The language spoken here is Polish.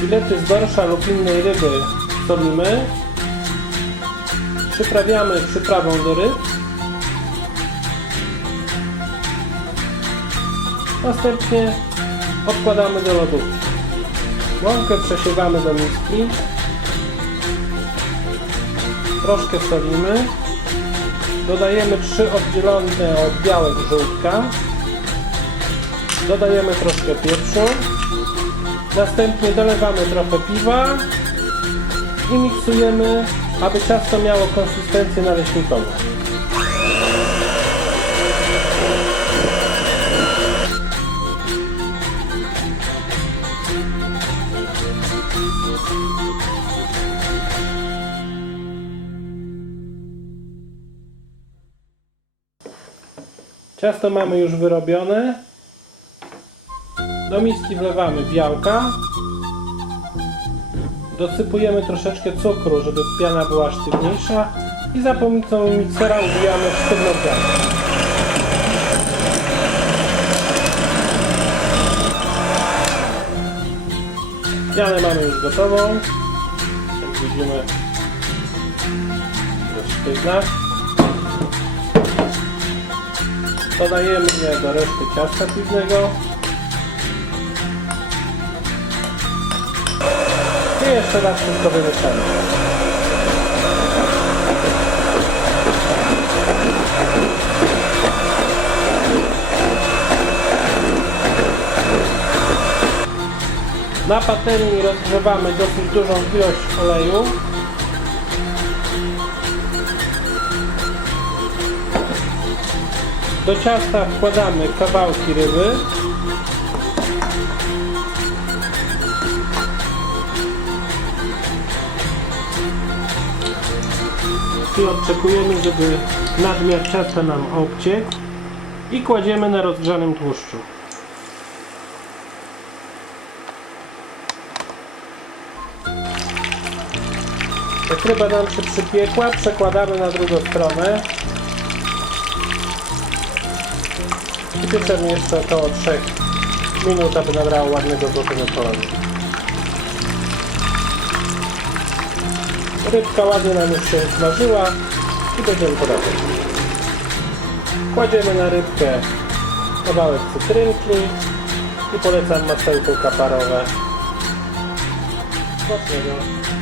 Filety z dorsza lub innej ryby solimy. Przyprawiamy przyprawą do ryb. Następnie odkładamy do lodówki. Mąkę przesiewamy do miski. Troszkę solimy. Dodajemy trzy oddzielone od białek żółtka. Dodajemy troszkę pieprzu. Następnie dolewamy trochę piwa i miksujemy, aby ciasto miało konsystencję naleśnikową. Ciasto mamy już wyrobione. Do miski wlewamy białka. Dosypujemy troszeczkę cukru, żeby piana była sztywniejsza i za pomocą miksera ubijamy sztywną pianę. Pianę mamy już gotową. Widzimy jest sztywna. Dodajemy je do reszty ciasta piwnego. I jeszcze raz wszystko wymieszamy. Na patelni rozgrzewamy dosyć dużą ilość oleju. Do ciasta wkładamy kawałki ryby. I odczekujemy, żeby nadmiar ciasta nam obciekł i kładziemy na rozgrzanym tłuszczu. Ryba nam się przypiekła, przekładamy na drugą stronę i pieczemy jeszcze około 3 minut, aby nabrało ładnego złotego koloru. Rybka ładnie nam już się smażyła i będziemy podawać. Kładziemy na rybkę kawałek cytrynki i polecam masełko kaparowe. Smacznego.